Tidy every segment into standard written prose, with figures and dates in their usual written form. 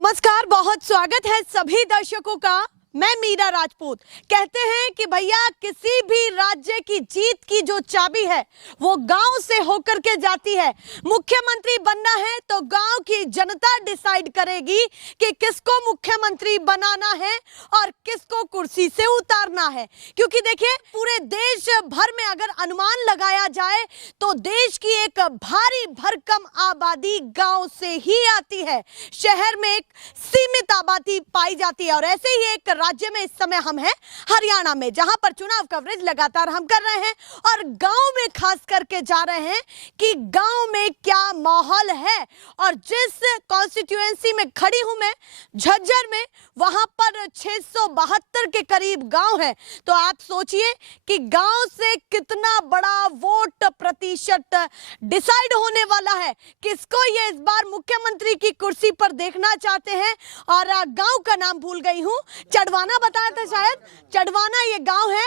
नमस्कार, बहुत स्वागत है सभी दर्शकों का। मैं मीरा राजपूत। कहते हैं कि भैया किसी भी राज्य की जीत की जो चाबी है वो गांव से होकर के जाती है। मुख्यमंत्री बनना है तो गांव की जनता डिसाइड करेगी कि किसको मुख्यमंत्री बनाना है और किसको कुर्सी से उतारना है। क्योंकि देखिए, पूरे देश भर में अगर अनुमान लगाया जाए तो देश की एक भारी भरकम आबादी गांव से ही आती है। शहर में एक सीमित आबादी पाई जाती है और ऐसे ही एक राज्य में इस समय हम हैं हरियाणा में, जहां पर चुनाव कवरेज लगातार हम कर रहे हैं और गांव में खास करके जा रहे हैं कि गांव में क्या माहौल है। और जिस कॉन्स्टिट्यूएंसी में खड़ी हूं मैं, झज्जर में, वहां पर 672 के करीब गांव है। तो आप सोचिए कि गांव से कितना बड़ा वोट प्रतिशत डिसाइड होने वाला है, किसको ये इस बार मुख्यमंत्री की कुर्सी पर देखना चाहते हैं। और गांव का नाम भूल गई हूं, चढ़वाना बताया था शायद, चढ़वाना ये गांव है,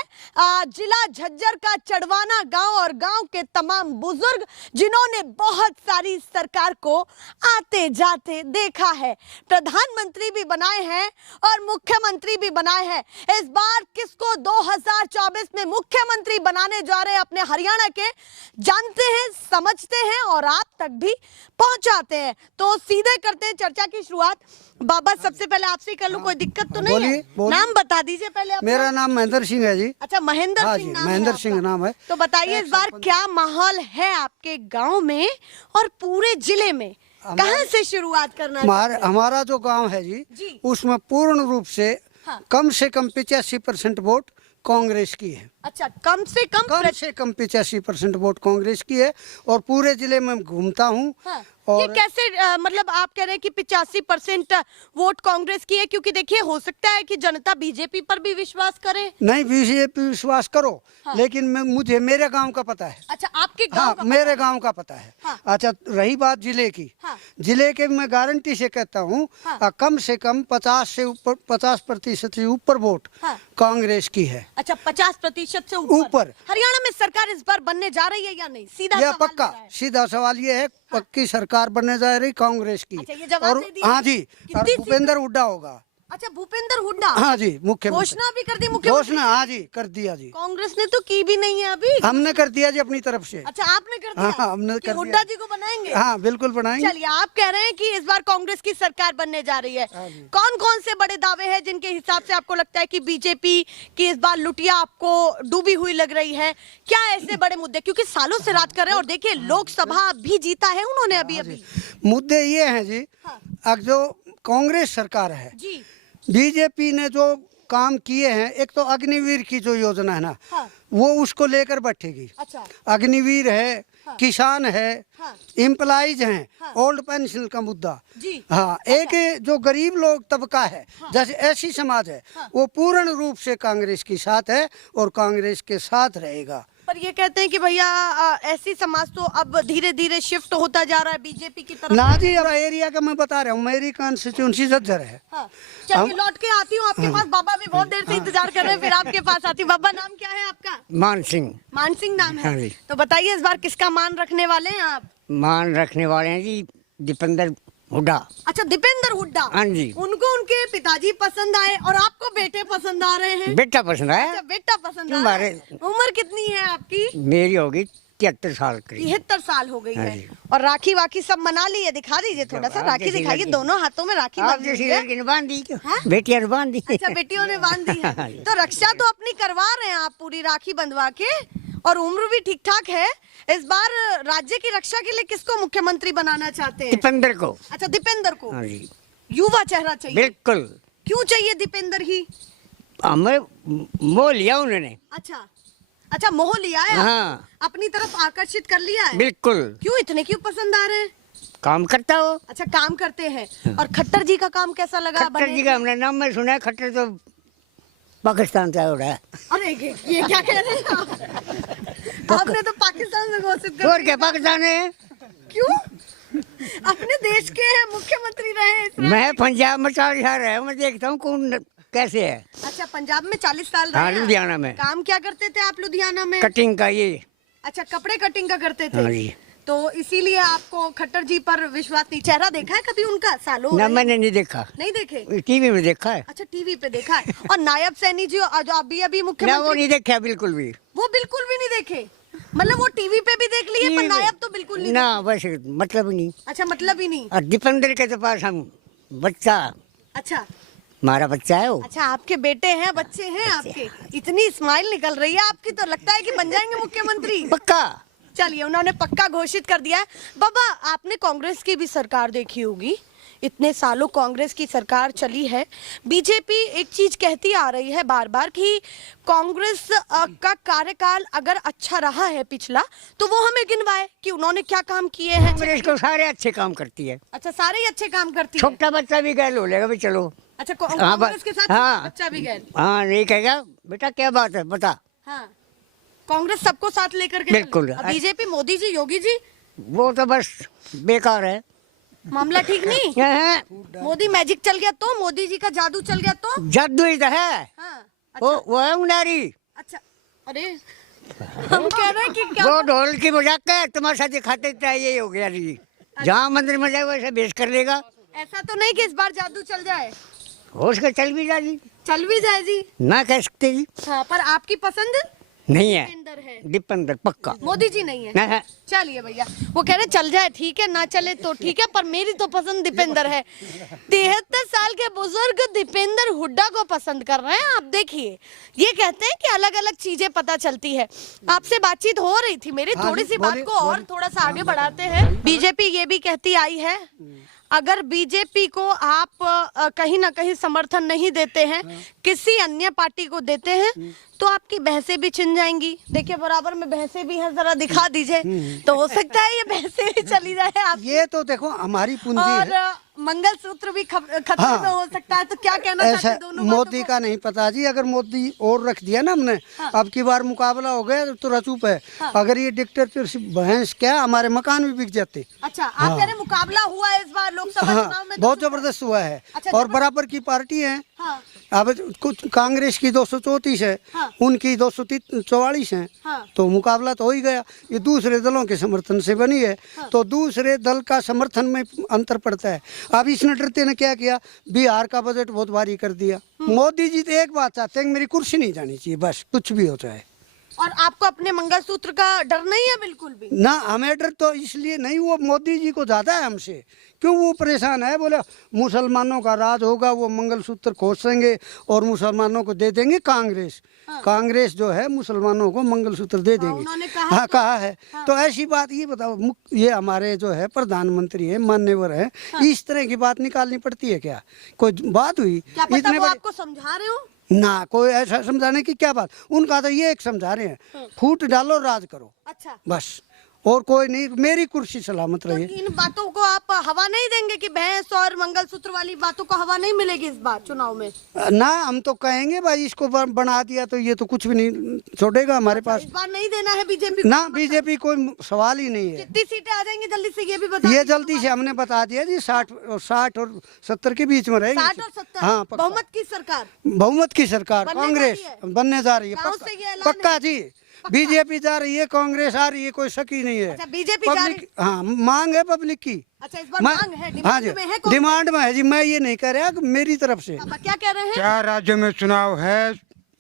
जिला झज्जर का चढ़वाना गांव। और गांव के तमाम बुजुर्ग जिन्होंने बहुत सारी सरकार को आते जाते देखा है, प्रधानमंत्री भी बनाए हैं और मुख्यमंत्री भी बनाए हैं। इस बार किसको 2024 में मुख्यमंत्री बनाने जा रहे हैं अपने हरियाणा के, जानते हैं, समझते हैं और आप तक भी पहुंचाते हैं। तो सीधे करते हैं चर्चा की शुरुआत। बाबा, सबसे पहले आपसे कर लूं, कोई दिक्कत तो नहीं है? नाम बता दीजिए पहले अपना। मेरा नाम महेंद्र सिंह है जी। अच्छा, महेंद्र हाँ सिंह जी, नाम महेंद्र है सिंह आपका। नाम है। तो बताइए इस बार क्या माहौल है आपके गांव में और पूरे जिले में, कहां से शुरुआत करना है? हमारा जो गांव है जी, उसमें पूर्ण रूप से कम से कम 85% वोट कांग्रेस की है। अच्छा, कम से कम 85% वोट कांग्रेस की है। और पूरे जिले में घूमता हूँ। हाँ। और ये कैसे मतलब आप कह रहे हैं कि 85% वोट कांग्रेस की है? क्योंकि देखिए, हो सकता है कि जनता बीजेपी पर भी विश्वास करे। नहीं, बीजेपी विश्वास करो, लेकिन मुझे मेरे गांव का पता है। अच्छा, आपके गांव का मेरे गांव का पता है। अच्छा, रही बात जिले की, जिले के मैं गारंटी से कहता हूँ कम से कम 50% से ऊपर वोट कांग्रेस की है। अच्छा, 50% से ऊपर। हरियाणा में सरकार इस बार बनने जा रही है या नहीं? सीधा पक्का सीधा सवाल ये है, पक्की सरकार बनने जा रही कांग्रेस की। अच्छा, ये जवाब और दे दिया। हाँ जी, और भूपेंद्र हुड्डा होगा। अच्छा, भूपेंद्र हुड्डा। हाँ जी, मुख्यमंत्री। घोषणा भी कर दी मुख्यमंत्री? घोषणा हाँ जी कर दिया जी। कांग्रेस ने तो की भी नहीं है अभी। हमने कर दिया जी अपनी तरफ से। अच्छा, आपने कर दिया? हाँ, हमने कर दिया। हुड्डा जी को बनाएंगे? हाँ, बिल्कुल बनाएंगे। चलिए, आप कह रहे हैं कि इस बार कांग्रेस की सरकार बनने जा रही है। कौन कौन से बड़े दावे हैं जिनके हिसाब से आपको लगता है कि बीजेपी की इस बार लुटिया आपको डूबी हुई लग रही है? क्या ऐसे बड़े मुद्दे, क्योंकि सालों से राज कर रहे हैं और देखिए लोकसभा भी जीता है उन्होंने अभी। मुद्दे ये हैं जी, अब जो कांग्रेस सरकार है, बीजेपी ने जो काम किए हैं, एक तो अग्निवीर की जो योजना है ना, वो उसको लेकर बैठेगी। अच्छा। अग्निवीर है, किसान है, एम्प्लॉइज हैं, ओल्ड पेंशन का मुद्दा। हाँ, एक जो गरीब लोग तबका है, जैसे ऐसी समाज है, वो पूर्ण रूप से कांग्रेस के साथ है और कांग्रेस के साथ रहेगा। पर ये कहते हैं कि भैया ऐसी समाज तो अब धीरे धीरे शिफ्ट होता जा रहा है बीजेपी की तरफ। ना जी, अब एरिया का मैं बता रहा हूँ, मेरी कॉन्स्टिट्यूएंसी झज्जर है। चलिए, लौट के आती हूँ आपके पास। बाबा भी बहुत देर से इंतजार कर रहे हैं, फिर आपके पास आती हूँ। बाबा, नाम क्या है आपका? मान सिंह। मान सिंह नाम है। हाँ जी। तो बताइए इस बार किसका मान रखने वाले हैं आप? मान रखने वाले हैं जी दीपेंद्र हुड्डा। अच्छा, दीपेंद्र हुड्डा। हाँ जी। उनको उनके पिताजी पसंद आए और आपको बेटे पसंद आ रहे हैं? बेटा पसंद है। अच्छा, बेटा पसंद आ रहा है। उम्र कितनी है आपकी? मेरी होगी 73 साल की। 73 साल हो गई हाँ है। जी। और राखी वाकी सब मना ली है? दिखा दीजिए थोड़ा सा, राखी दिखाइए। दोनों हाथों में राखी बांध दी है। बांध दी, बेटियां ने बांध दी। अच्छा, बेटियों ने बांध दी है। तो रक्षा तो अपनी करवा रहे हैं आप पूरी, राखी बंधवा के, और उम्र भी ठीक ठाक है। इस बार राज्य की रक्षा के लिए किसको मुख्यमंत्री बनाना चाहते हैं? दीपेंद्र को। अच्छा, दीपेंद्र को। हाँ जी। युवा चेहरा चाहिए? बिल्कुल। क्यों चाहिए दीपेंद्र ही? हमें मोह लिया उन्होंने। अच्छा, मोह लिया है? हाँ। अपनी तरफ आकर्षित कर लिया है? बिल्कुल। क्यों, इतने क्यों पसंद आ रहे हैं? काम करता हो। अच्छा, काम करते हैं। और खट्टर जी का काम कैसा लगा? खट्टर जी का हमने नाम में सुना है, खट्टर तो पाकिस्तान से हो रहा है। अरे ये क्या कह रहे हैं आप? आपने तो पाकिस्तान में घोषित कर और क्या पाकिस्तान है? क्यों? अपने देश के हैं, मुख्यमंत्री रहे। मैं पंजाब में 40 साल रहा हूँ, मैं देखता हूँ कौन कैसे है। अच्छा, पंजाब में 40 साल रहे? हाँ, लुधियाना में। काम क्या करते थे आप लुधियाना में? कटिंग का ये। अच्छा, कपड़े कटिंग का करते थे। हाँ जी। तो इसीलिए आपको खट्टर जी पर विश्वास नहीं। चेहरा देखा है कभी उनका? सालों हो ना गए। मैंने नहीं देखा, नहीं देखे? टीवी में देखा है। अच्छा, टीवी पे देखा है। और नायब सैनी जी जो अभी अभी ना वो मुख्यमंत्री, नहीं देखा बिल्कुल भी। वो बिल्कुल भी नहीं देखे? मतलब वो टीवी पे भी देख लिए पर नायब तो बिल्कुल नहीं ना, वैसे मतलब ही नहीं। देखे। अच्छा, मतलब ही नहीं। और दीपेंद्र के तो पास हम बच्चा, अच्छा हमारा बच्चा है वो। अच्छा, आपके बेटे हैं, बच्चे हैं आपके? इतनी स्माइल निकल रही है आपकी, तो लगता है कि बन जाएंगे मुख्यमंत्री। पक्का। चलिए, उन्होंने पक्का घोषित कर दिया है। बाबा, आपने कांग्रेस की भी सरकार देखी होगी, इतने सालों कांग्रेस की सरकार चली है। बीजेपी एक चीज कहती आ रही है बार बार कि कांग्रेस का कार्यकाल अगर अच्छा रहा है पिछला, तो वो हमें गिनवाए कि उन्होंने क्या काम किए हैं। कांग्रेस को सारे अच्छे काम करती है। अच्छा, सारे ही अच्छे काम करती है। छोटा बच्चा भी गैल हो लेगा भी, चलो। अच्छा, हाँ, कांग्रेस के साथ हाँ। बच्चा भी गए। हाँ, नहीं कहेगा बेटा क्या बात है बता। हाँ, कांग्रेस सबको साथ लेकर के बिल्कुल। बीजेपी, मोदी जी, योगी जी, वो तो बस बेकार है। मामला ठीक नहीं। हैं? मोदी मैजिक चल गया तो, मोदी जी का जादू चल गया तो। जादू ही तो है। हाँ, वो है उंडारी। अच्छा, अरे हम कह रहे हैं कि क्या वो ढोल की बजा के तमाशा दिखाते चाहिए, ये हो गया जी। जहाँ मंदिर में जाए वैसे बेच कर लेगा। ऐसा तो नहीं कि इस बार जादू चल जाए? हो उसका चल भी जा जी, चल भी जाए जी। ना कह सकते जी। हाँ, पर आपकी पसंद नहीं है दीपेंद्र है, दीपेंद्र पक्का। मोदी जी नहीं है। ना है। चलिए भैया, वो कह रहे चल जाए ठीक है, ना चले तो ठीक है, पर मेरी तो पसंद दीपेंद्र है। 73 साल के बुजुर्ग दीपेंद्र हुड्डा को पसंद कर रहे हैं। आप देखिए, ये कहते हैं कि अलग अलग चीजें पता चलती है। आपसे बातचत हो रही थी मेरी, हाँ थोड़ी जी, सी बात बोलिए, को और थोड़ा सा आगे बढ़ाते हैं। बीजेपी ये भी कहती आई है, अगर बीजेपी को आप कहीं ना कहीं समर्थन नहीं देते हैं, किसी अन्य पार्टी को देते हैं, तो आपकी भैंसें भी छिन जाएंगी। देखिए, बराबर में भैंसें भी हैं, जरा दिखा दीजिए। तो हो सकता है ये भैंसें भी चली जाए आप। ये तो देखो हमारी पूंजी और है। मंगलसूत्र भी खतरे हाँ। में हो सकता है। तो क्या कहना चाहते ऐसा हैं दोनों मोदी बातों का नहीं पता जी, अगर मोदी और रख दिया ना हमने, अब की बार मुकाबला हो गया तो रचूप है। अगर ये डिक्टेटरशिप भैंस क्या, हमारे मकान भी बिक जाते। को? अच्छा, आप कह रहे हैं मुकाबला हुआ है इस बार लोकसभा हाँ, चुनाव में? बहुत जबरदस्त हुआ है। अच्छा, और बराबर की पार्टी है। हाँ, अब कुछ कांग्रेस की 234 है, हाँ। उनकी 244 है। हाँ। तो मुकाबला तो हो ही गया। ये दूसरे दलों के समर्थन से बनी है, तो दूसरे दल का समर्थन में अंतर पड़ता है। अब इस नडरते ने क्या किया, बिहार का बजट बहुत भारी कर दिया। मोदी जी तो एक बात चाहते हैं कि मेरी कुर्सी नहीं जानी चाहिए, बस कुछ भी हो जाए। और आपको अपने मंगलसूत्र का डर नहीं है बिल्कुल भी? ना, हमें डर तो इसलिए नहीं, वो मोदी जी को ज्यादा है हमसे। क्यों, वो परेशान है, बोले मुसलमानों का राज होगा, वो मंगलसूत्र खोसेंगे और मुसलमानों को दे देंगे कांग्रेस। कांग्रेस जो है मुसलमानों को मंगलसूत्र दे देंगे। उन्होंने कहा हाँ, कहा है। तो ऐसी बात ये बताओ, ये हमारे जो है प्रधानमंत्री है, मान्यवर है, इस तरह की बात निकालनी पड़ती है क्या? कोई बात हुई? क्या पता इतने वो बड़े आपको समझा रहे हो? ना, कोई ऐसा समझाने की क्या बात, उनका तो ये एक समझा रहे हैं, फूट डालो राज करो, अच्छा, बस, और कोई नहीं, मेरी कुर्सी सलामत तो रही। इन बातों को आप हवा नहीं देंगे कि भैंस और मंगलसूत्र वाली बातों को हवा नहीं मिलेगी इस बार चुनाव में? ना, हम तो कहेंगे भाई, इसको बना दिया तो ये तो कुछ भी नहीं छोड़ेगा हमारे पास। इस बार नहीं देना है बीजेपी को? ना, बीजेपी कोई सवाल ही नहीं है। कितनी सीटें आ जाएंगी जल्दी से ये भी बता ये दीजिए। जल्दी से हमने बता दिया जी, 60 और 70 के बीच में रहेगी। 60 और 70? हाँ, पक्का। बहुमत की सरकार? बहुमत की सरकार बनने जा कांग्रेस रही है? बनने जा रही है, गाँव से ये ऐलान पक्का है? जी। बीजेपी जा रही है, कांग्रेस आ रही है, कोई शक ही नहीं है। अच्छा, बीजेपी जा रही- पब्लिक, हाँ, मांग है पब्लिक की। अच्छा, इस बार मैं- मांग है, हाँ डिमांड जी, में है कौन? डिमांड में है जी, मैं ये नहीं कह रहा कि मेरी तरफ से। अब क्या कह रहे हैं? 4 राज्यों में चुनाव है,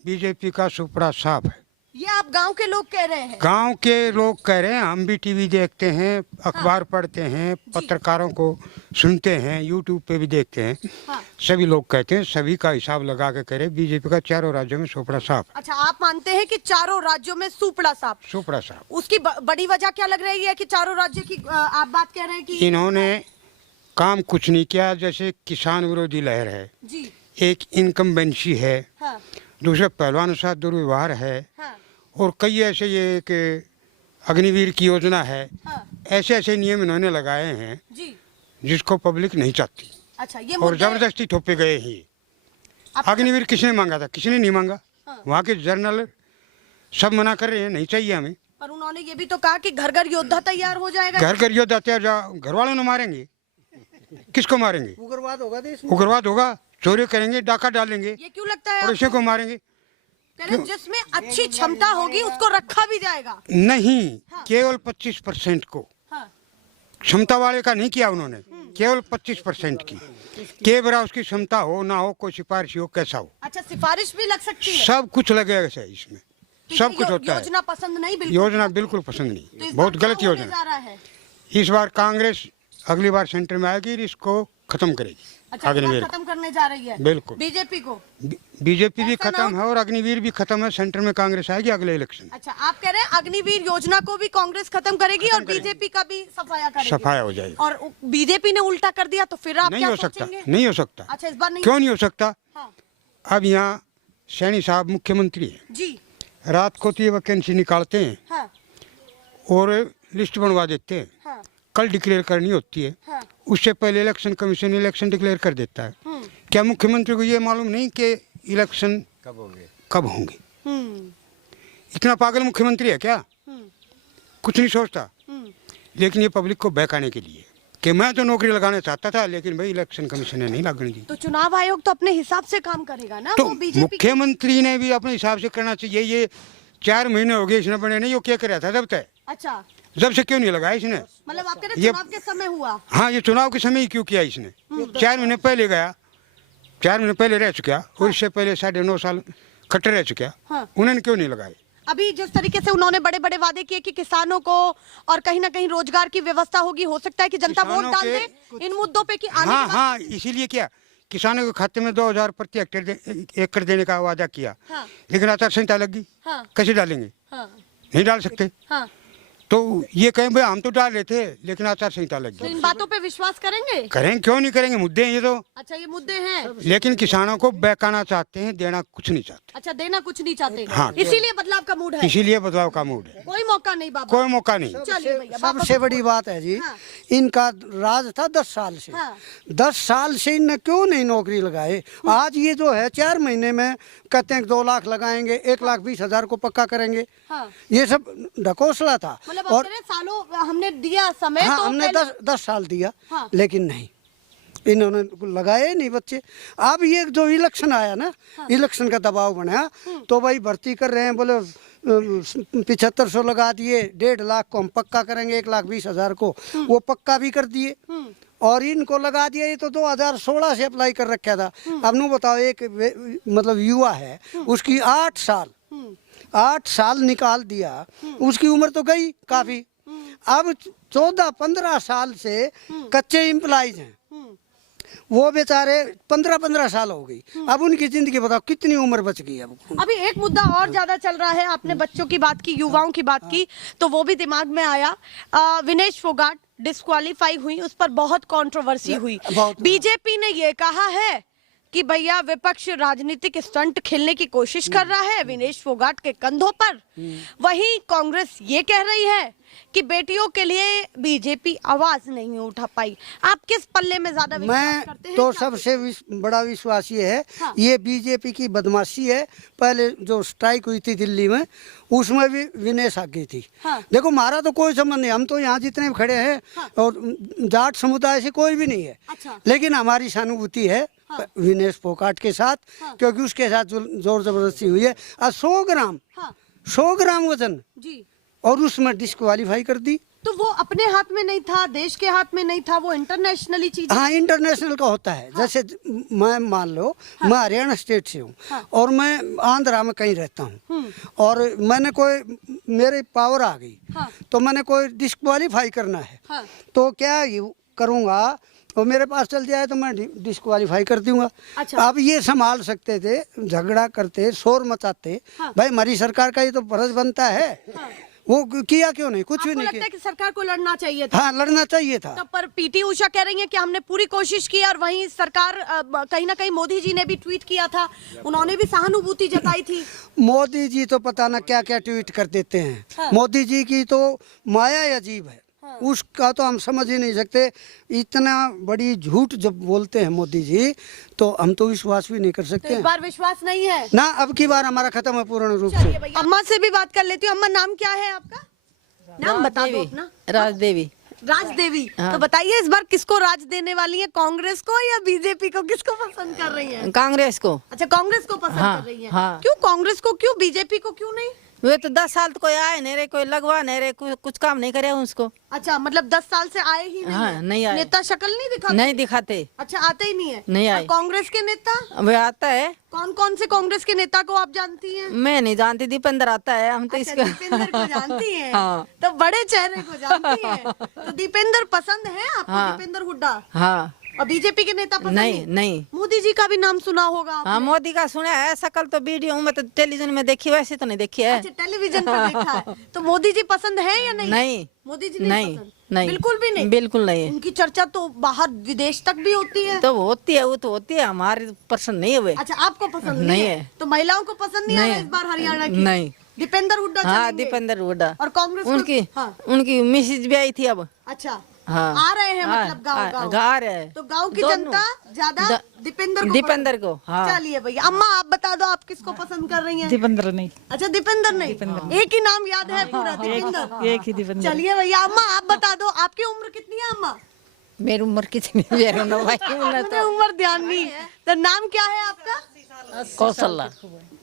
बीजेपी का सुपड़ा साफ है। ये आप गांव के लोग कह रहे हैं? गांव के लोग कह रहे हैं, हम भी टीवी देखते हैं, अखबार पढ़ते हैं, पत्रकारों को सुनते हैं, यूट्यूब पे भी देखते हैं। हाँ। सभी लोग कहते हैं, सभी का हिसाब लगा के कह रहे बीजेपी का 4 राज्यों में सुपड़ा साफ है। अच्छा, आप मानते हैं कि चारों राज्यों में सुपड़ा साफ? सुपड़ा साफ। उसकी बड़ी वजह क्या लग रही है कि चारों राज्य की आप बात कह रहे हैं कि इन्होंने काम कुछ नहीं किया। जैसे किसान विरोधी लहर है, जी, एक इनकम्बेंसी है, हाँ, दूसरे पहलवानों के साथ दुर्व्यवहार है, हाँ, और कई ऐसे, ये एक अग्निवीर की योजना है, हाँ, ऐसे ऐसे नियम इन्होंने लगाए हैं जी। जिसको पब्लिक नहीं चाहती, अच्छा, ये और मुद्दे- जबरदस्ती थोपे गए हैं। आप- अग्निवीर किसने मांगा था? किसी ने नहीं मांगा। हाँ। वहाँ के जर्नल सब मना कर रहे हैं, नहीं चाहिए हमें। पर उन्होंने ये भी तो कहा कि घर घर योद्धा तैयार हो जाएगा। घर घर योद्धा तैयार, घर वालों ने मारेंगे, किसको मारेंगे? उग्रवाद होगा देश में। उग्रवाद होगा, चोरी करेंगे, डाका डालेंगे, ये क्यों लगता है पड़ोसियों आपको? को मारेंगे। कह रहे हैं, जिसमें अच्छी क्षमता होगी उसको रखा भी जाएगा। नहीं, हाँ। केवल 25% को हाँ, क्षमता वाले का नहीं किया उन्होंने, केवल 25% की। के बरा उसकी क्षमता हो ना हो, कोई सिफारिश हो कैसा हो, अच्छा, सिफारिश भी लग सकती है। सब कुछ लगेगा सही इसमें, तो सब ये कुछ होता है। योजना पसंद नहीं, बिल्कुल योजना बिल्कुल पसंद तो नहीं, इस बहुत बार क्या गलत होने योजना। जा रहा है? इस बार कांग्रेस अगली बार सेंटर में आएगी, इसको खत्म करेगी। अच्छा, अग्निवीर खत्म करने जा रही है बिल्कुल। बीजेपी को। बीजेपी भी ऐसा ना खत्म है और अग्निवीर भी खत्म है, सेंटर में कांग्रेस आएगी अगले इलेक्शन। अच्छा, आप कह रहे हैं अग्निवीर योजना को भी कांग्रेस खत्म करेगी और बीजेपी का भी सफाया करेगी। सफाया हो जाएगा। और बीजेपी ने उल्टा कर दिया तो फिर आप नहीं क्या हो सकता, सोचेंगे? नहीं हो सकता। अच्छा, इस बार नहीं। क्यों नहीं हो सकता? हाँ, अब यहाँ सैनी साहब मुख्यमंत्री है, जी रात को तो ये वैकेंसी निकालते हैं हाँ और लिस्ट बनवा देते हैं, हाँ कल डिक्लेयर करनी होती है, हाँ। उससे पहले इलेक्शन कमीशन इलेक्शन डिक्लेयर कर देता है। क्या मुख्यमंत्री को ये मालूम नहीं कि इलेक्शन कब होंगे? इतना पागल मुख्यमंत्री है क्या? कुछ नहीं सोचता। लेकिन ये पब्लिक को बहकाने के लिए कि मैं तो नौकरी लगाना चाहता था, लेकिन भाई इलेक्शन कमीशन ने नहीं लगने दी। तो चुनाव आयोग तो अपने हिसाब से काम करेगा ना, तो वो बीजेपी मुख्यमंत्री ने भी अपने हिसाब से करना चाहिए। ये 4 महीने हो गए इसने बने नहीं, वो क्या कर रहा था जब तक? अच्छा, जब से क्यों नहीं लगाया इसने? मतलब आप कह रहे ये- चुनाव के समय हुआ। हाँ, ये चुनाव के समय ही क्यों किया इसने? 4 महीने पहले गया, 4 महीने पहले रह चुका और इससे पहले 9.5 साल खट्टे रह चुका, हाँ। उन्होंने क्यों नहीं लगाए? अभी जिस तरीके से उन्होंने बड़े बड़े वादे किए कि किसानों को और कहीं ना कहीं रोजगार की व्यवस्था होगी, हो सकता है कि जनता वोट किसानों डाल के दे इन मुद्दों पे कि आने हाँ के बाद। हाँ, इसीलिए क्या किसानों के खाते में 2,000 प्रति एकड़ देने का वादा किया, हाँ। लेकिन आचार संहिता लगी, हाँ। कैसे डालेंगे? हाँ, नहीं डाल सकते। हाँ। तो ये कहें भाई हम तो डाल रहे थे, लेकिन आचार संहिता लग तो गई। इन बातों पे विश्वास करेंगे? करें क्यों नहीं करेंगे? मुद्दे हैं ये तो। अच्छा, ये मुद्दे हैं। लेकिन किसानों को बहकाना चाहते हैं, देना कुछ नहीं चाहते। अच्छा, देना कुछ नहीं चाहते। हाँ। इसीलिए बदलाव का मूड है। इसीलिए बदलाव का मूड है, कोई मौका नहीं बाबा। कोई मौका नहीं। चलिए भैया, बाबा सबसे बड़ी बात है जी, हाँ। इनका राज था 10 साल से। हाँ। 10 साल से इनने क्यों नहीं नौकरी लगाए? आज ये जो है 4 महीने में कहते हैं 2 लाख लगाएंगे, 1,20,000 को पक्का करेंगे। हाँ। ये सब ढकोसला था। मतलब आप और कह रहे हैं सालों हमने दिया समय, हाँ, तो हमने पहले- 10 साल दिया, हाँ। लेकिन नहीं, इन्होंने लगाए नहीं बच्चे। अब ये जो इलेक्शन आया ना, इलेक्शन का दबाव बनाया, तो भाई भर्ती कर रहे हैं, बोले 7500 लगा दिए, 1.5 लाख को हम पक्का करेंगे, 1,20,000 को वो पक्का भी कर दिए। और इनको लगा दिया, ये तो 2016 से अप्लाई कर रखा था। अब नु बताओ, एक मतलब युवा है, उसकी 8 साल निकाल दिया, उसकी उम्र तो गई काफी। अब 14-15 साल से कच्चे एम्प्लॉइज हैं, वो बेचारे 15-15 साल हो गई। अब उनकी जिंदगी बताओ कितनी उम्र बच गई। अब अभी एक मुद्दा और ज्यादा चल रहा है, आपने बच्चों की बात की, युवाओं की बात की, तो वो भी दिमाग में आया। विनेश फोगाट डिस्क्वालीफाई हुई, उस पर बहुत कंट्रोवर्सी हुई। बहुत। बीजेपी ने ये कहा है कि भैया विपक्ष राजनीतिक स्टंट खेलने की कोशिश कर रहा है विनेश फोगाट के कंधों पर। वहीं कांग्रेस ये कह रही है कि बेटियों के लिए बीजेपी आवाज नहीं उठा पाई। आप किस पल्ले में ज्यादा विश्वास करते हैं? तो क्या? सबसे बड़ा विश्वास ये है, हाँ। ये बीजेपी की बदमाशी है। पहले जो स्ट्राइक हुई थी दिल्ली में, उसमें भी विनेश आ गई थी। हाँ। देखो, हमारा तो कोई संबंध नहीं, हम तो यहाँ जितने भी खड़े हैं, हाँ। और जाट समुदाय से कोई भी नहीं है। अच्छा। लेकिन हमारी सहानुभूति है विनेश फोगाट के साथ, क्योंकि उसके साथ जो जोर जबरदस्ती हुई है। और 100 ग्राम हाँ 100 ग्राम वजन, जी, और उसमें डिस्क्वालीफाई कर दी। तो वो अपने हाथ में नहीं था, देश के हाथ में नहीं था, वो इंटरनेशनली चीज। हाँ, इंटरनेशनल का होता है। जैसे मैं मान लो, मैं हरियाणा स्टेट से हूँ, और मैं आंध्रा में कहीं रहता हूँ, और मैंने कोई मेरे पावर आ गई, तो मैंने कोई डिस्क्वालीफाई करना है, तो क्या करूँगा, वो मेरे पास चल जाए तो मैं डिस्क्वालीफाई कर दूंगा। अच्छा। अब ये संभाल सकते थे, झगड़ा करते, शोर मचाते, भाई हमारी सरकार का ये तो फर्ज बनता है। वो किया क्यों नहीं? कुछ भी आपको नहीं लगता है किया। कि सरकार को लड़ना चाहिए था? हाँ, लड़ना चाहिए था। तब पर पीटी उषा कह रही है कि हमने पूरी कोशिश की, और वहीं सरकार कहीं ना कहीं मोदी जी ने भी ट्वीट किया था, उन्होंने भी सहानुभूति जताई थी। मोदी जी तो पता ना क्या क्या ट्वीट कर देते हैं। मोदी जी की तो माया ही अजीब है, उसका तो हम समझ ही नहीं सकते। इतना बड़ी झूठ जब बोलते हैं मोदी जी, तो हम तो विश्वास भी नहीं कर तो सकते इस हैं बार विश्वास नहीं है ना। अब की बार हमारा खत्म है पूर्ण रूप से। चलिए भैया, अम्मा से भी बात कर लेती हूँ। अम्मा, नाम क्या है आपका? नाम बता दो अपना। राज देवी। राज देवी। तो बताइए, इस बार किसको राज देने वाली है, कांग्रेस को या बीजेपी को? किसको पसंद कर रही हैं? कांग्रेस को। अच्छा, कांग्रेस को पसंद हाँ, कर रही हैं। हाँ। क्यों कांग्रेस को, क्यों बीजेपी को क्यों नहीं? वे तो 10 साल तो कोई आए नहीं रहे, कोई लगवा नहीं रहे, कुछ काम नहीं करे उसको। अच्छा, मतलब 10 साल से आए ही नहीं हाँ, है। नहीं आए। नेता शक्ल नहीं दिखाते? नहीं दिखाते। अच्छा, आते ही नहीं है। नहीं आए। और कांग्रेस के नेता वे आता है। कौन कौन से कांग्रेस के नेता को आप जानती हैं? मैं नहीं जानती, दीपेंद्र आता है, हम तो अच्छा, इसका दीपेंद्र को जानती हैं। हाँ। तो बड़े चेहरे को जानती हैं। तो दीपेंद्र पसंद है आपको? हाँ। दीपेंद्र हुड्डा। हाँ। और बीजेपी के नेता पसंद नहीं नहीं। मोदी जी का भी नाम सुना होगा आपने? हाँ, मोदी का सुना है, शकल तो वीडियो में तो टेलीविजन में देखी, वैसे तो नहीं देखी है। अच्छा, टेलीविजन पर देखा है। तो मोदी जी पसंद है या नहीं? नहीं। मोदी जी नहीं पसंद? नहीं, बिल्कुल भी नहीं। बिल्कुल नहीं। उनकी चर्चा तो बाहर विदेश तक भी होती है। तो होती है, वो तो होती है, हमारी पसंद नहीं है वे। अच्छा, आपको पसंद नहीं है? है। तो महिलाओं को पसंद नहीं आ नहीं रहा है। इस बार हरियाणा की? नहीं। दीपेंद्र हुड्डा हाँ, चलेंगे? दीपेंद्र हुड्डा। और कांग्रेस को- उनकी हाँ। उनकी मिसेज भी आई थी अब। अच्छा, हाँ। आ रहे हैं मतलब गाँव आ रहे हैं। तो गांव की दोनों। जनता ज्यादा दीपेंद्र दीपेंद्र को। हाँ। चलिए भैया, अम्मा आप बता दो, आप किसको पसंद कर रही हैं? दीपेंद्र नहीं, अच्छा, दीपेंद्र नहीं, एक ही नाम याद है पूरा, दीपेंद्र। एक ही दीपेंद्र। चलिए भैया, अम्मा आप बता दो, आपकी उम्र कितनी है अम्मा? मेरी उम्र कितनी है? मुझे उम्र ध्यान नहीं है। तो नाम क्या है आपका? कौशल्या।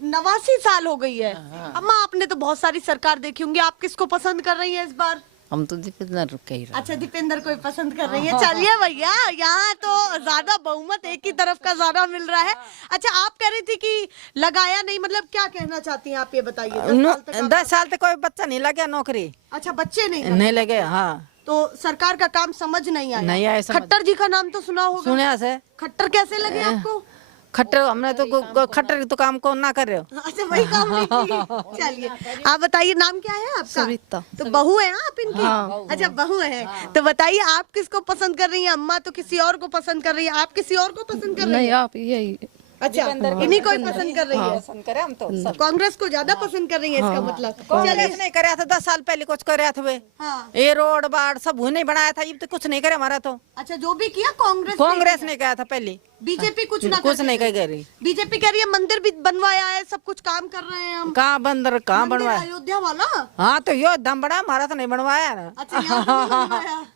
89 साल हो गई है। अम्मा, आपने तो बहुत सारी सरकार देखी होंगी, आप किसको पसंद कर रही हैं इस बार? हम तो दीपेंद्र कह रहे। अच्छा, दीपेंद्र को ही पसंद कर रही है। चलिए भैया, यहाँ तो ज्यादा बहुमत एक ही तरफ का ज्यादा मिल रहा है। अच्छा, आप कह रही थी कि लगाया नहीं, मतलब क्या कहना चाहती हैं आप, ये बताइए। 10 साल तक कोई बच्चा नहीं लगा नौकरी। अच्छा, बच्चे नहीं नहीं लगे। हाँ। तो सरकार का काम समझ नहीं आया? नहीं आया समझ। खट्टर जी का नाम तो सुना होगा? सुना से। खट्टर कैसे लगे आपको? खट्टर हमने तो खट्टर तो काम को ना कर रहे हो। अच्छा, वही काम नहीं किए। चलिए, आप बताइए, नाम क्या है आपका? सविता। तो बहू है आप इनकी? अच्छा, बहू है। तो बताइए, आप किसको पसंद कर रही हैं? अम्मा तो किसी और को पसंद कर रही है, आप किसी और को पसंद कर रही नहीं, हैं? आप यही अच्छा, इन्हीं को ही पसंद कर रही है। पसंद करे हम तो। कांग्रेस को ज्यादा पसंद कर रही है, इसका मतलब। कांग्रेस नहीं कराया था 10 साल पहले, कुछ कराया था वे। हाँ। ये रोड बाढ़ सब नहीं बनाया था, ये तो कुछ नहीं करे हमारा तो। अच्छा, जो भी किया कांग्रेस ने कहा था पहले। बीजेपी कुछ ना कुछ नहीं कह रही। बीजेपी कह रही है मंदिर भी बनवाया है, सब कुछ काम कर रहे हैं हम। कहाँ बंदर कहाँ मंदिर बनवाया? अयोध्या वाला? हाँ, तो यो दम बड़ा, हमारा तो नहीं बनवाया ना। अच्छा, यहाँ तो नहीं बनवाया।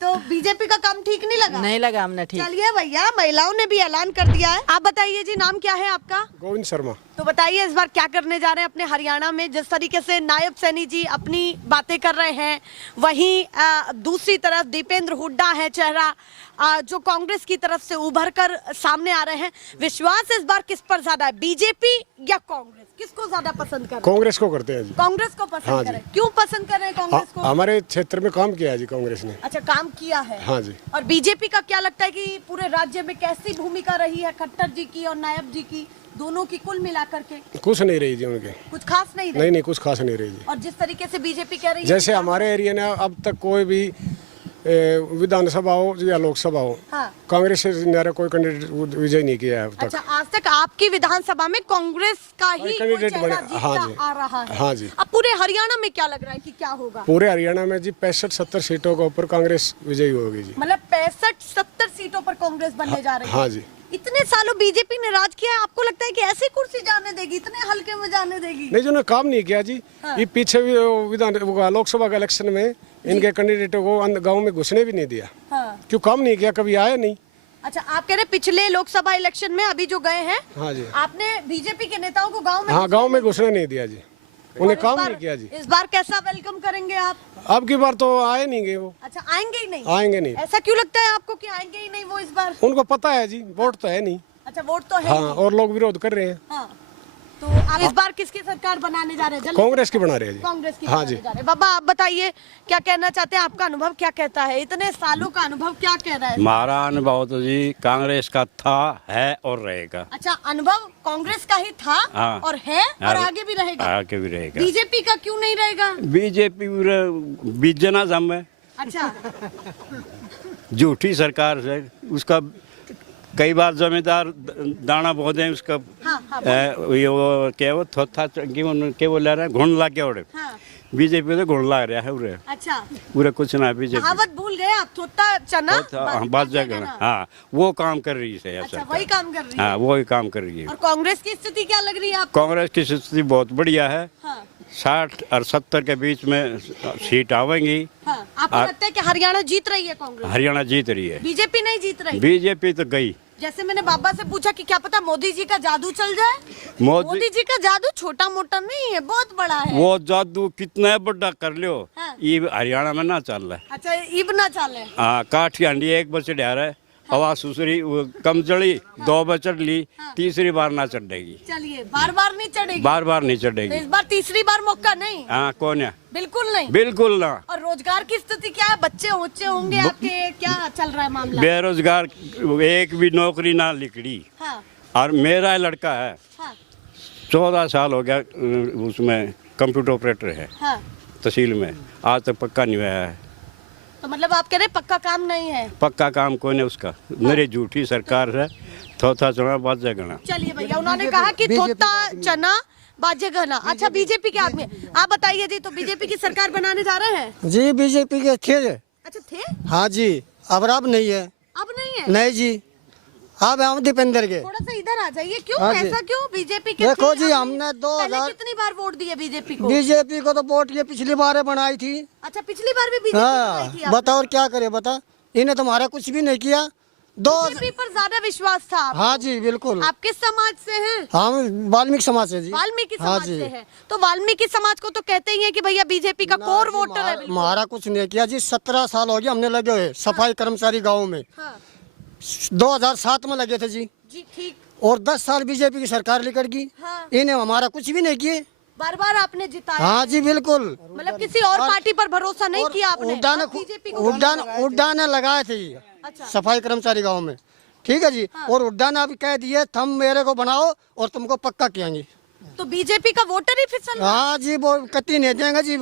तो बीजेपी का काम ठीक नहीं लगा? नहीं लगा हमने ठीक। चलिए भैया, महिलाओं ने भी ऐलान कर दिया है। आप बताइए जी, नाम क्या है आपका? गोविंद शर्मा। तो बताइए, इस बार क्या करने जा रहे हैं अपने हरियाणा में? जिस तरीके से नायब सैनी जी अपनी बातें कर रहे हैं, वहीं दूसरी तरफ दीपेंद्र हुड्डा है चेहरा जो कांग्रेस की तरफ से उभर कर सामने आ रहे हैं। विश्वास इस बार किस पर ज्यादा है, बीजेपी या कांग्रेस? किसको ज्यादा पसंद कर रहे हैं? कांग्रेस को करते हैं जी। कांग्रेस को पसंद हाँ कर जी। रहे हैं। क्यों पसंद कर रहे हैं कांग्रेस को? हमारे क्षेत्र में काम किया है जी कांग्रेस ने। अच्छा, काम किया है। हाँ जी। और बीजेपी का क्या लगता है कि पूरे राज्य में कैसी भूमिका रही है खट्टर जी की और नायब जी की, दोनों की कुल मिलाकर के? कुछ नहीं रही जी उनके। कुछ खास नहीं रही? नहीं, कुछ खास नहीं रही जी। और जिस तरीके से बीजेपी कह रही है जैसे हमारे एरिया ने अब तक कोई भी विधानसभा हो या लोकसभा हो, हाँ। कांग्रेस से न्यारा कोई कैंडिडेट विजय नहीं किया है अब तक। अच्छा, आज तक आपकी विधानसभा में कांग्रेस का ही कोई कैंडिडेट चेहरा बने। हाँ जीतता जी। आ रहा है। हाँ जी। अब पूरे हरियाणा में क्या लग रहा है कि क्या होगा? पूरे हरियाणा में जी 65-70 सीटों के ऊपर कांग्रेस विजयी होगी जी। मतलब 65-70 सीटों पर कांग्रेस बनने जा रही है। हाँ जी। इतने सालों बीजेपी ने राज किया है, आपको लगता है कि ऐसी कुर्सी जाने देगी, इतने हल्के में जाने देगी? नहीं, जो काम नहीं किया जी। ये पीछे भी लोकसभा के इलेक्शन में इनके कैंडिडेटों को गांव में घुसने भी नहीं दिया। हाँ। क्यों काम नहीं किया, कभी आया नहीं। अच्छा, आप कह रहे पिछले लोकसभा इलेक्शन में अभी जो गए हैं, हाँ जी। आपने बीजेपी के नेताओं को गांव में हाँ, गांव में घुसने नहीं दिया जी, उन्हें और इस काम बार- नहीं किया जी। इस बार कैसा वेलकम करेंगे आप? अब की बार तो आए नहीं गए वो। अच्छा, आएंगे ही नहीं? आएंगे नहीं। ऐसा क्यों लगता है आपको कि आएंगे ही नहीं वो इस बार? उनको पता है जी, वोट तो है नहीं। अच्छा, वोट तो है हाँ, ही। और लोग विरोध कर रहे हैं। हाँ। तो आप इस बार किसकी सरकार बनाने जा रहे हैं? जल्दी कांग्रेस की बना रहे हैं जी। कांग्रेस की हाँ बनाने जी। जा रहे हैं। बाबा, आप बताइए, क्या कहना चाहते हैं? आपका अनुभव क्या कहता है? इतने सालों का अनुभव क्या कह रहा है? हमारा अनुभव तो जी कांग्रेस का था, है और रहेगा। अच्छा, अनुभव कांग्रेस का ही था हाँ। और है और हाँ। आगे भी रहेगा। आगे भी रहेगा। बीजेपी का क्यों नहीं रहेगा? बीजेपी बीजना जम है, अच्छा, झूठी सरकार है, उसका कई बार जमींदार दाना बहुत है उसका। हाँ, ये वो क्या वो थोथा क्या बोल रहा है, घुन ला के उड़े। हाँ। बीजेपी तो घुन ला रहा है उरे, अच्छा, पूरा कुछ ना बीजेपी। कहावत भूल गए आप, थोता चना बात जगह, हाँ, वो काम कर रही है अच्छा, सरकार। वही काम कर रही है। हाँ, वही काम कर रही है। और कांग्रेस की स्थिति क्या लग रही है आपको? कांग्रेस की स्थिति बहुत बढ़िया है। हाँ। 60 और 70 के बीच में सीट आवेंगी। हाँ। आपको लगता है कि हरियाणा जीत रही है कांग्रेस? हरियाणा जीत रही है। बीजेपी नहीं जीत रही? बीजेपी तो गई, जैसे मैंने बाबा से पूछा कि क्या पता मोदी जी का जादू चल जाए। मोदी जी का जादू छोटा मोटा नहीं है, बहुत बड़ा है। वो जादू कितना बड़ा कर लियो, हाँ। ये हरियाणा में ना चल रहा है। अच्छा इब ना चले। हाँ, काठ की हांडी 1 बजे चढ़ा रहा है, हवा सुसरी वो कम चढ़ी, 2 बार चढ़ ली, तीसरी बार ना चढ़ेगी। चलिए बार बार नहीं चढ़ेगी। बार बार नहीं तो चढ़ेगी। इस बार तीसरी बार मौका नहीं। हाँ, कौन है? बिल्कुल नहीं। बिल्कुल ना। और रोजगार की स्थिति क्या है? बच्चे ऊंचे होंगे आपके, क्या चल रहा है मामला? बेरोजगार एक भी नौकरी ना निकली। हाँ और मेरा लड़का है, हाँ 14 साल हो गया, उसमें कंप्यूटर ऑपरेटर है हाँ। तहसील में, आज तक पक्का नहीं हुआ है। तो मतलब आप कह रहे हैं पक्का काम नहीं है? पक्का काम कौन है उसका? मेरी झूठी सरकार है, थोथा चना बाजे गना। चलिए भैया, उन्होंने कहा कि थोता चना बाजे घना। अच्छा बीजेपी के आदमी, आप बताइए जी, तो बीजेपी की सरकार बनाने जा रहे हैं? जी बीजेपी के थे। अच्छा थे, हाँ जी, अब नहीं है। अब नहीं है? नहीं जी, अब हम दीपेंद्र के। थोड़ा सा इधर आ जाइए। क्यों, हाँ जी। ऐसा क्यों? बीजेपी के देखो थे, जी, अभी हमने 2000 पहले कितनी बार वोट दिए बीजेपी को? बीजेपी को तो वोट ये पिछली बार बनाई थी। अच्छा पिछली बार भी बीजेपी बनाई थी हाँ, आपने? बताओ और क्या करे, बता, इन्हें तुम्हारा कुछ भी नहीं किया। बीजेपी पर ज्यादा विश्वास था आपको? हाँ जी बिल्कुल। आप किस समाज से हैं? हम वाल्मीकि समाज से जी। वाल्मीकि हाँ समाज जी। से है, तो वाल्मीकि समाज को तो कहते ही है कि भैया बीजेपी का कोर वोटर है। बिल्कुल। हमारा कुछ नहीं किया जी, 17 साल हो गया हमने लगे हुए सफाई कर्मचारी गाँव में। हाँ 2007 में लगे थे जी, जी ठीक। और 10 साल बीजेपी की सरकार लेकर गई। हाँ। इन्हें हमारा कुछ भी नहीं किए। बार बार आपने जिताया। हाँ जी बिल्कुल। मतलब किसी और पार्टी पर भरोसा नहीं किया आपने? उड्डान आप बीजेपी को उड्डान लगाए थे ये, अच्छा। सफाई कर्मचारी गांव में, ठीक है जी। और उड्डान अभी कह दिए तुम मेरे को बनाओ और तुमको पक्का किएंगे। तो बीजेपी का वोटर ही फिसल रहा है। हाँ जी, वो कति नहीं देंगे जी,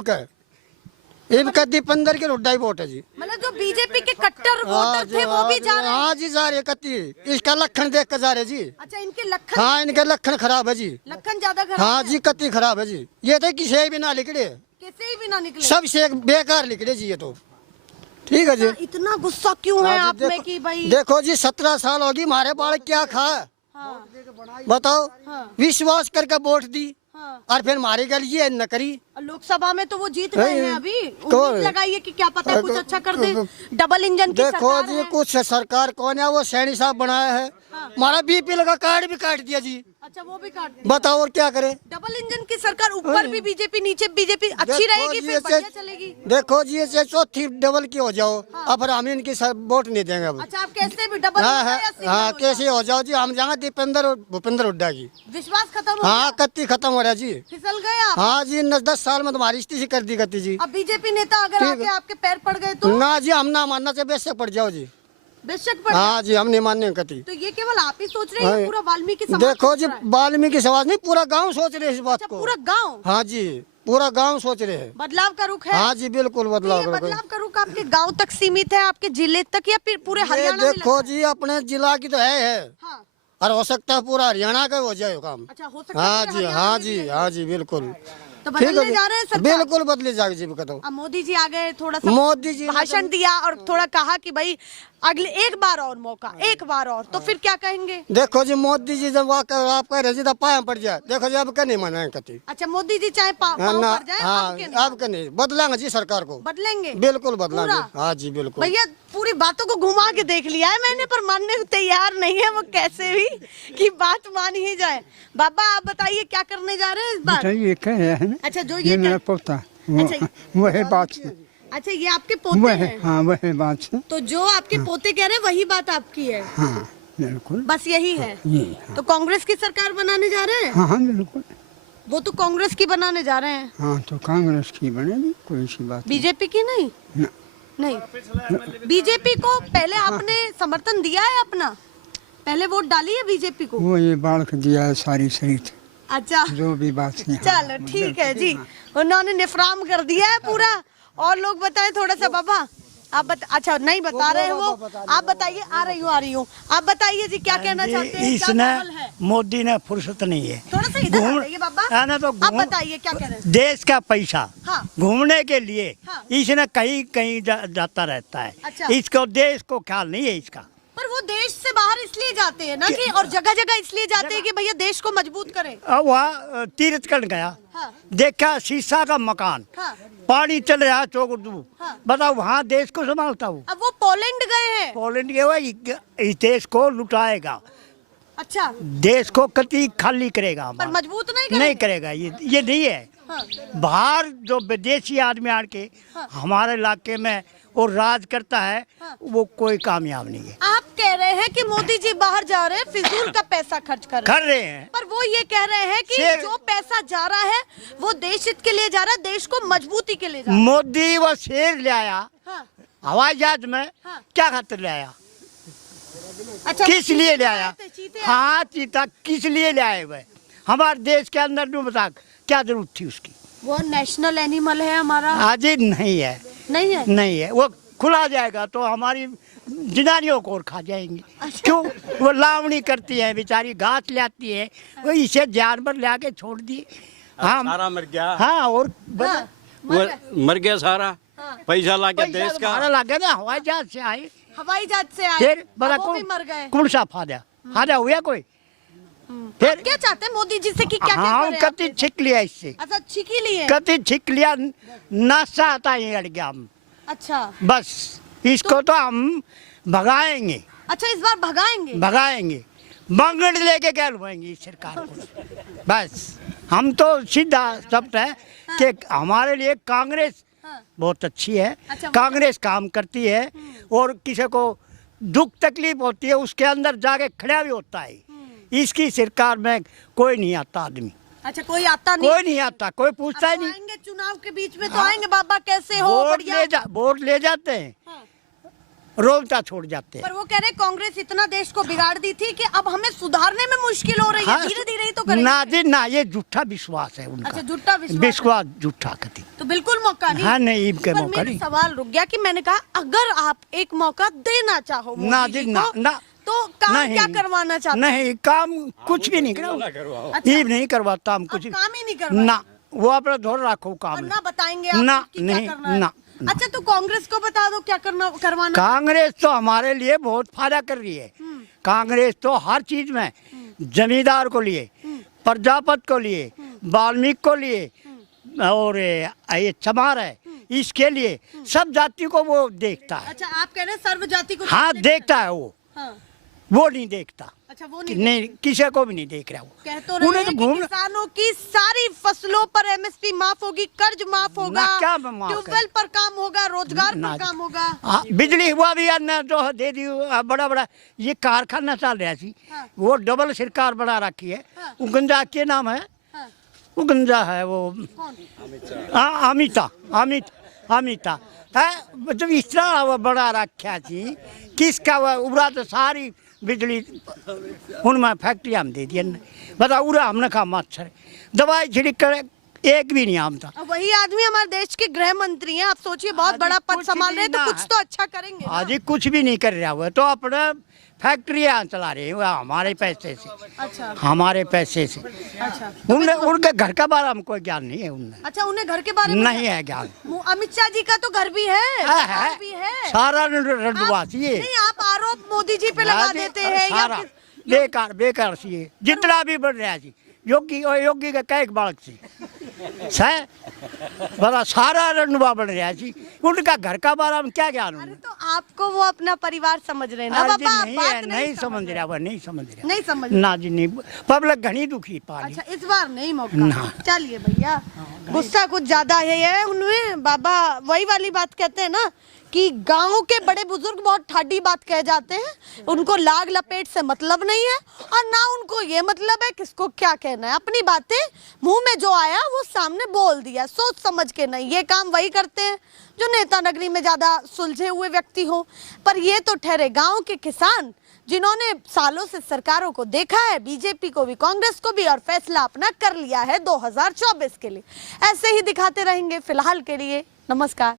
इब कति 15 के उड्डाई वोट है जी। मतलब जो बीजेपी के कट्टर हाँ वोटर थे वो भी जा रहे हैं। हाँ जी, जा रहे कति, इसका लक्षण देख कर जा रहे जी। अच्छा इनके लखन, हाँ, इनके लक्षण खराब है जी। लखन ज्यादा खराब हाँ है। जी, कति खराब है जी। ये तो किसी भी ना निकले, किसी भी ना निकले। सबसे बेकार निकले जी ये तो, ठीक है जी। इतना गुस्सा क्यों है हाँ आप जी, में कि भाई? देखो जी, 17 साल होगी, हमारे बाल क्या खा, हाँ बताओ। हाँ। विश्वास करके वोट दी हाँ। और फिर मारी गल ये न करी। लोकसभा में तो वो जीत गए हैं अभी। कौन? उम्मीद लगाइए कि क्या पता है कुछ अच्छा कर दे। डबल इंजन की देखो सरकार जी, है। कुछ सरकार कौन है, वो सैनी साहब बनाया है। हमारा बीपी लगा कार्ड भी काट दिया जी, अच्छा वो भी काट दिया। बताओ और क्या करे। डबल इंजन की सरकार, ऊपर भी बीजेपी नीचे बीजेपी, अच्छी रहेगी फिर बढ़िया चलेगी। देखो जी, ऐसे चौथी डबल की हो जाओ, अब फिर हम इनकी वोट नहीं देंगे अब। अच्छा आप कैसे भी डबल हाँ हो हाँ जाए या सिंगल हाँ, हो कैसे जाए? हो जाओ जी, हम जाएंगे दीपेंद्र और भूपेंद्र हुड्डा की। विश्वास खत्म हो हाँ, गया? कत्ती खत्म हो रहा जी। फिसल गए आप? हाँ जी, 10 साल में तुम्हारी स्थिति कर दी कत्ती जी। अब बीजेपी नेता अगर ठीक आके है। आपके पैर पड़ गए तो? ना जी, हम ना मानना चाहिए, बेशक पड़ जाओ जी। बेशक पड़ हाँ जी, हम नहीं मानने कति। तो ये केवल आप ही सोच रहे हैं, हाँ। पूरा वाल्मीकि समाज देखो सोच जी, रहा है? वाल्मीकि समाज नहीं, पूरा गांव सोच रहे हैं इस बात अच्छा को। पूरा गांव हाँ जी, पूरा गांव सोच रहे हैं। बदलाव का रुख है? हाँ जी बिल्कुल, तो बदलाव ये करो। बदलाव का रुख आपके गांव तक सीमित है, आपके जिले तक, या फिर पूरे ये हरियाणा में देखो लगता है? जी, अपने जिला की तो है हाँ और हो सकता है पूरा हरियाणा का हो जाए काम। अच्छा हो सकता हाँ है जी, हरियाणा हाँ में जी, भी है। हाँ जी बिल्कुल। तो ठीक है बदलने जी, जा रहे हैं सरकार? बिल्कुल बदली जाएगी जी, बताओ। अब मोदी जी आ गए, थोड़ा सा मोदी जी ने भाषण दिया और थोड़ा कहा कि भाई अगले एक बार और मौका, एक बार और, तो फिर क्या कहेंगे? देखो जी, मोदी जी जब आप कह रहे जी पाया पड़ जाए, देखो जी अब क्या नहीं माना कति। अच्छा मोदी जी चाहे पाँव ना, पड़ जाए, हाँ, आपके नहीं अब क्या नहीं बदलांगे जी सरकार को, बदलेंगे? बिल्कुल बदलांगे। पूरा? हाँ जी बिल्कुल। भैया पूरी बातों को घुमा के देख लिया है मैंने, पर मानने को तैयार नहीं है वो कैसे भी कि बात मान ही जाए। बाबा आप बताइए क्या करने जा रहे हैं इस बार? ये कह रहे हैं, अच्छा जो ये ये मेरा पोता, वो अच्छा, वही बात है, अच्छा ये आपके पोते वह हैं? हाँ वही बात है। तो जो आपके पोते कह रहे हैं वही बात आपकी है? हाँ बिल्कुल, बस यही है? ये तो कांग्रेस की सरकार बनाने जा रहे हैं? हाँ हाँ बिल्कुल। वो तो कांग्रेस की बनाने जा रहे हैं, हाँ तो कांग्रेस की बनेगी, कोई सी बात नहीं। बीजेपी की नहीं? ना। नहीं, बीजेपी को पहले आपने समर्थन दिया है अपना? पहले वोट डाली है बीजेपी को? वो ये बाढ़ के दिया है सारी सहित, अच्छा जो भी बात है। चलो ठीक है जी, उन्होंने निफराम कर दिया है पूरा। और लोग बताएं थोड़ा सा बाबा, आप अच्छा नहीं बता रहे हैं वो, आप बताइए। आ रही हूँ, आप बताइए जी क्या कहना चाहते हैं? क्या इसने माहौल है? मोदी ने फुर्सत नहीं है थोड़ा सा इधर आ घूम- जाइए बाबा, आना तो आप घूम- बताइए क्या कह रहे हैं? देश का पैसा हाँ। घूमने के लिए हाँ। इसने कहीं कहीं जाता रहता है। अच्छा। इसको देश को ख्याल नहीं है इसका। पर वो देश से बाहर इसलिए जाते हैं ना कि, और जगह जगह इसलिए जाते हैं कि भैया देश को मजबूत करें। वहाँ तीर्थ कर गया, हाँ। देखा शीशा का मकान, हाँ। पानी चल रहा चौकड़ू, हाँ। बताओ वहाँ देश को संभालता हूँ। अब वो पोलैंड गए हैं। पोलैंड के हुआ इस देश को लुटाएगा, अच्छा, देश को कति खाली करेगा, पर हमारा। मजबूत नहीं नहीं करेंगे। करेगा, ये नहीं है। हाँ। बाहर जो विदेशी आदमी आके हमारे इलाके में और राज करता है, वो कोई कामयाब नहीं है। आप कह रहे हैं कि मोदी जी बाहर जा रहे हैं, फिजूल का पैसा खर्च कर रहे हैं, पर वो ये कह रहे हैं कि जो पैसा जा रहा है वो देश हित के लिए जा रहा है, देश को मजबूती के लिए जा रहा है। मोदी वो शेर ले आया हाँ। हवाई जहाज में, हाँ। क्या खातिर ले आया, अच्छा, किस लिए ले आया? चीते हाँ, चीता किस लिए ले आए हुए? हमारे देश के अंदर नहीं, बता क्या जरूरत थी उसकी? वो नेशनल एनिमल है हमारा। आज नहीं है, नहीं है, नहीं है। वो खुला जाएगा तो हमारी जनानियों को और खा जाएंगी। क्यों? वो लावणी करती है बेचारी, घास ले आती है, वो इसे जानवर ले आके छोड़ दिए। हाँ, सारा मर गया। हाँ, और हाँ, मर गया सारा, पैसा ला के देश का। हमारा लग गया ना, हवाई जहाज से आए, हवाई जहाज से आए, फिर बड़ा अब वो भी मर गए। कौन सा फायदा हुआ कोई? फिर क्या चाहते हैं मोदी जी से कि क्या क्या हाँ, करें कति आप? छिक लिया इससे, अच्छा, छिकी लिए। कति छिक लिया, नासा आता है अड़ गया हम। अच्छा, बस इसको तो हम भगाएंगे, अच्छा, इस बार भगाएंगे। भगाएंगे, मंगड़ लेके क्या लुभाएंगे इस सरकार को। बस हम तो सीधा शब्द है कि हमारे लिए कांग्रेस हाँ। बहुत अच्छी है। अच्छा, वो कांग्रेस काम करती है और किसी को दुख तकलीफ होती है उसके अंदर जाके खड़ा भी होता है। इसकी सरकार में कोई नहीं आता आदमी, अच्छा, कोई आता नहीं, कोई नहीं आता, कोई पूछता ही अब तो नहीं। आएंगे चुनाव के बीच में तो आएंगे, बाबा कैसे हो, बढ़िया। वोट ले जाते हैं, हाँ। रोकता छोड़ जाते हैं। पर वो कह रहे कांग्रेस इतना देश को बिगाड़ दी थी कि अब हमें सुधारने में मुश्किल हो रही है, हाँ, धीरे धीरे ही तो करेंगे। ना जी ना, ये झूठा विश्वास है उनका। अच्छा, झूठा विश्वास। विश्वास झूठा कति। तो बिल्कुल मौका नहीं। हाँ, नहीं, इनके पर मौका मेरा नहीं। सवाल रुक गया कि मैंने कहा अगर आप एक मौका देना चाहो ना मोदी जी जी ना, को, ना, तो काम नहीं, क्या करवाना चाहते हैं? नहीं, काम कुछ भी नहीं करवाओ, अच्छा, ये नहीं करवाता हम अब कुछ काम ही नहीं करवा ना, वो अपना धोर रखो और काम ना बताएंगे आप ना, कि क्या नहीं, करना है? ना, ना। अच्छा, तो कांग्रेस को बता दो क्या करना करवाना। कांग्रेस तो हमारे लिए बहुत फायदा कर रही है। कांग्रेस तो हर चीज में, जमींदार को लिए, प्रजापति को लिए, वाल्मीकि को लिए, और ये चमार है इसके लिए, सब जाति को वो देखता है। अच्छा, आप कह रहे हैं सर्व जाति को हाँ, देखने- देखता है वो, हाँ, वो नहीं देखता, अच्छा, वो कि नहीं नहीं, किसी को भी नहीं देख रहा वो। कह तो रहे उन्हें हैं तो कि घूमना, किसानों की सारी फसलों पर एमएसपी माफ होगी, कर्ज माफ होगा, ना, क्या माफ ट्यूबवेल पर काम होगा, रोजगार ना पर जी। काम होगा। हाँ, बिजली हुआ भी अन्य जो दे दी, बड़ा बड़ा ये कारखाना चल रहा थी, हाँ। वो डबल सरकार बना रखी है। हाँ। वो गंजा के नाम है, हाँ, वो गंजा है वो, कौन? हाँ, अमिता है, जब इस तरह वो बड़ा रखा थी, किसका वो उबरा तो सारी बिजली उनमें फैक्ट्री हम दे दिया। बता उरा हमने कहा मच्छर दवाई छिड़क कर एक भी नहीं आमता। अब वही आदमी हमारे देश के गृह मंत्री हैं, आप सोचिए बहुत बड़ा पद कुछ संभाल भी रहे हैं तो ना कुछ है। तो अच्छा करेंगे ना। आज कुछ भी नहीं कर रहा हुआ, तो अपने फैक्ट्रियाँ चला रहे हैं वो हमारे पैसे से, अच्छा, हमारे पैसे से। अच्छा, उनने उनके घर का बारे में कोई ज्ञान नहीं है, उनने अच्छा, उन्हें घर के बारे में नहीं है ज्ञान। अमित शाह जी का तो घर भी है, सरकार भी है। सारा रंडवासी है, नहीं, आप आरोप मोदी जी पे लगा देते हैं या सारा बेकार बेकार सी है, जितना भी बढ़ रहा है योगी और योगी का कैक बालक सी है, बड़ा सारा रंडवा बढ़ रहा है, उनका घर का बारे में क्या ज्ञान अरे उन्हें? तो आपको वो अपना परिवार समझ रहे हैं ना अरे जी, बाबा, आप नहीं बात है, नहीं समझ रहा वो, नहीं समझ रहा, नहीं समझ ना जी नहीं, पब्लिक घनी दुखी पाली। अच्छा, इस बार नहीं मौका। ना। चलिए भैया, गुस्सा कुछ ज्यादा है उनमें। बाबा वही वाली बात कहते हैं ना कि गांव के बड़े बुजुर्ग बहुत ठाडी बात कह जाते हैं, उनको लाग लपेट से मतलब नहीं है और ना उनको ये मतलब है किसको क्या कहना है। अपनी बातें मुंह में जो आया वो सामने बोल दिया, सोच समझ के नहीं। ये काम वही करते हैं जो नेता नगरी में ज्यादा सुलझे हुए व्यक्ति हो। पर ये तो ठहरे गाँव के किसान जिन्होंने सालों से सरकारों को देखा है, बीजेपी को भी कांग्रेस को भी, और फैसला अपना कर लिया है 2024 के लिए। ऐसे ही दिखाते रहेंगे। फिलहाल के लिए नमस्कार।